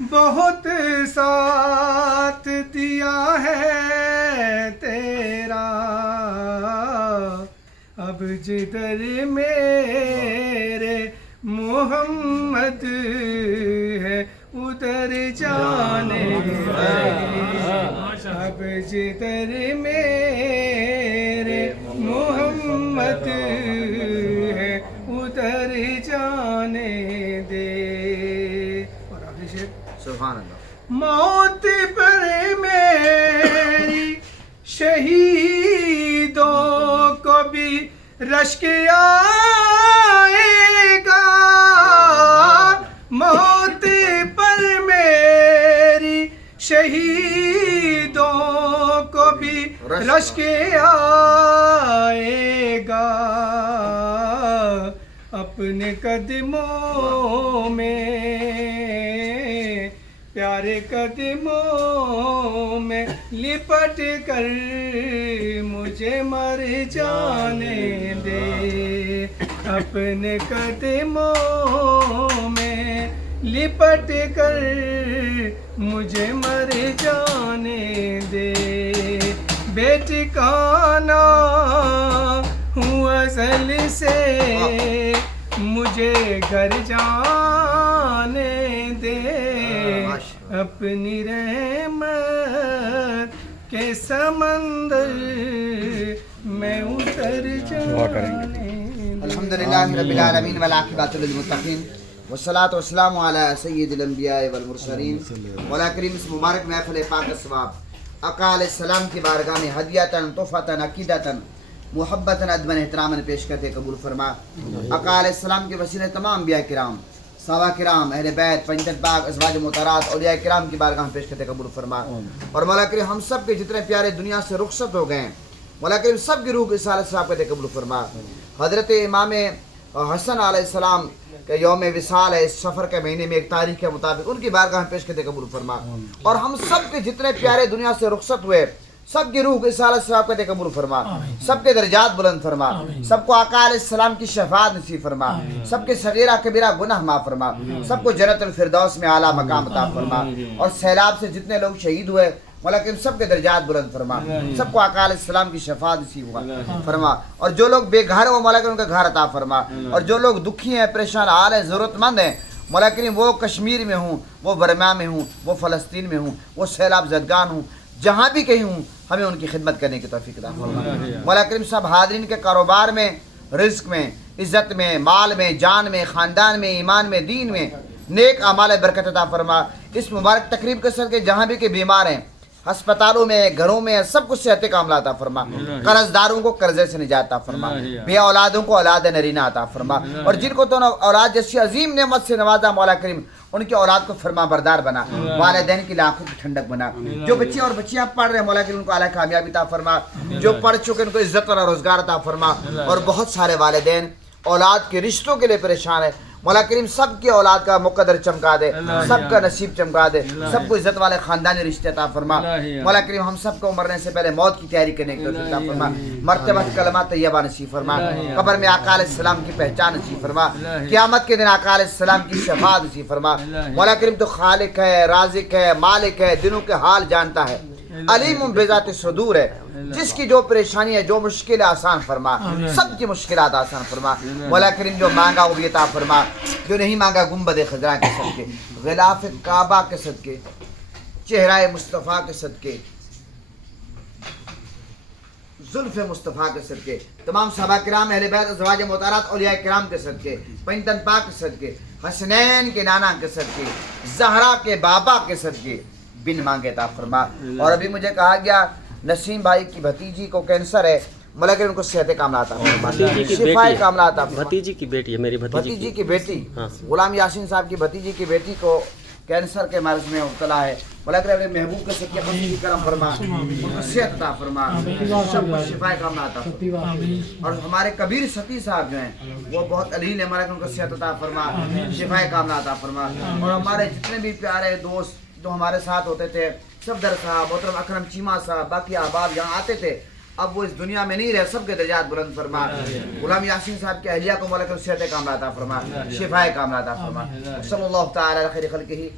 بہت ساتھ دیا ہے تیرا، اب جدھر میرے محمد ہے ادھر جانے دے، اب جدھر میرے محمد ہے ادھر جانے دے۔ اور آخری شعر، سبحان اللہ۔ موت پر میری شہیدوں کو بھی رشک آئے گا، موت پر میری شہیدوں کو بھی رشک آئے گا، اپنے قدموں میں پیارے قدموں میں لپٹ کر مجھے مر جانے دے، اپنے قدموں میں لپٹ کر مجھے مر جانے دے، بے ٹھکانا ہوں ازل سے مجھے گھر جانے دے، اپنی رحمت کے سمندر میں اتر جانے دے۔ الحمدللہ رب العالمین والعاقبۃ للمتقین والصلاۃ والسلام علی سید الانبیاء والمرسلین۔ مولا کریم اس مبارک محفل پاک ثواب آقا علیہ السلام کی بارگاہ میں ہدیۃً تحفۃً عقیدۃً محبتاً ادباً احتراماً پیش کرتے قبول فرما۔ آقا علیہ السلام کے وسیلے تمام انبیاء کرام، صحابہ کرام، اہل بیت، پنجتن پاک، ازواج مطہرات، اولیاء کرام کی بارگاہ میں پیش کرتے قبول فرما۔ اور مولا کریم ہم سب کے جتنے پیارے دنیا سے رخصت ہو گئے ہیں، مولا کریم سب کی روح کی رسالت ثواب کرتے قبول فرما۔ حضرت امام حسن علیہ السلام کہ یوم وصال ہے، اس سفر کے مہینے میں ایک تاریخ کے مطابق ان کی بارگاہ میں پیش کرتے قبول فرما۔ اور ہم سب کے جتنے پیارے دنیا سے رخصت ہوئے سب کی روح کی رسالت ثواب کرتے قبول فرما، سب کے درجات بلند فرما، سب کو آقا علیہ السلام کی شفاعت نصیب فرما، سب کے صغیرہ کبیرہ گناہ معاف فرما، سب کو جنت الفردوس میں اعلیٰ مقام عطا فرما۔ اور سیلاب سے جتنے لوگ شہید ہوئے مولا کریم سب کے درجات بلند فرما، سب کو آقا علیہ السلام کی شفاعت نصیب فرما۔ اور جو لوگ بے گھر ہو مولا کریم ان کا گھر عطا فرما، اور جو لوگ دکھی ہیں، پریشان حال ہیں، ضرورت مند ہیں مولا کریم، وہ کشمیر میں ہوں، وہ برما میں ہوں، وہ فلسطین میں ہوں، وہ سیلاب زدگان ہوں، جہاں بھی کہیں ہوں، ہمیں ان کی خدمت کرنے کی توفیق عطا فرما۔ مولا کریم سب حاضرین کے کاروبار میں، رزق میں، عزت میں، مال میں، جان میں، خاندان میں، ایمان میں، دین میں نیک اعمال برکت عطا فرما۔ اس مبارک تقریب کے صدقے جہاں بھی کہ بیمار ہیں، ہسپتالوں میں، گھروں میں، سب کچھ صحت کاملہ عطا فرما، قرض داروں کو قرضے سے نجات عطا فرما، بے اولادوں کو اولاد نرینہ عطا فرما، اور جن کو تو اولاد جیسی عظیم نعمت سے نوازا مولا کریم ان کی اولاد کو فرما بردار بنا، والدین کی آنکھوں کی ٹھنڈک بنا۔ جو بچے اور بچیاں پڑھ رہے ہیں مولا کریم ان کو اعلیٰ کامیابی عطا فرما، جو پڑھ چکے ان کو عزت والا روزگار عطا فرما۔ اور بہت سارے والدین اولاد کے رشتوں کے لیے پریشان ہے مولا کریم سب کی اولاد کا مقدر چمکا دے، سب کا نصیب چمکا دے، سب کو عزت والے خاندانی رشتے عطا فرما۔ مولا کریم ہم سب کو مرنے سے پہلے موت کی تیاری کرنے کی توفیق عطا فرما، مرتبہ کلمہ طیبہ نصیب فرما، قبر میں آقا علیہ السلام کی پہچان نصیب فرما، قیامت کے دن آقا علیہ السلام کی شفاعت نصیب فرما۔ مولا کریم تو خالق ہے، رازق ہے، مالک ہے، دلوں کے حال جانتا ہے، علیم بذات صدور ہے، جس کی جو پریشانی ہے، جو مشکل آسان فرما، سب کی مشکلات آسان فرما۔ مولا کریم جو مانگا وہ بھی عطا فرما، جو نہیں مانگا گنبد خضرا کے صدقے، غلاف کعبہ کے صدقے، چہرہ مصطفیٰ کے صدقے، زلف مصطفیٰ کے صدقے، تمام صحابہ کرام، اہل بیت، ازواج مطہرات، اولیاء کرام کے صدقے، پنجتن پاک کے صدقے، حسنین کے نانا کے صدقے، زہرا کے بابا کے صدقے بن مانگے عطا فرما۔ اور ابھی مجھے کہا گیا نسیم بھائی کی بھتیجی کو کینسر ہے، مولا کریم ان کو صحت کاملہ عطا فرما، شفا کاملہ عطا فرما۔ بھتیجی کی بیٹی ہے میری بھتیجی کی بیٹی غلام یاسین صاحب کی بھتیجی کی بیٹی کو کینسر کے مرض میں مبتلا ہے، مولا کریم اپنے محبوب کے صدقے خصوصی کرم فرما، ان کو صحت عطا فرما، سب کو شفا کاملہ عطا فرما۔ اور ہمارے کبیر ستی صاحب جو ہیں وہ بہت علیل ہیں، مولا کریم ان کو صحت عطا فرما، شفا کاملہ عطا فرما۔ اور ہمارے جتنے بھی پیارے دوست جو ہمارے ساتھ ہوتے تھے، صفدر صاحب، محترم اکرم چیمہ صاحب، باقی احباب یہاں آتے تھے، اب وہ اس دنیا میں نہیں رہے، سب کے درجات بلند فرما۔ غلام یاسین صاحب کی اہلیہ کو مولا کریم صحت کاملہ عطا فرما، شفا کاملہ عطا فرما۔ صلی اللہ تعالی علی خیر خلقہ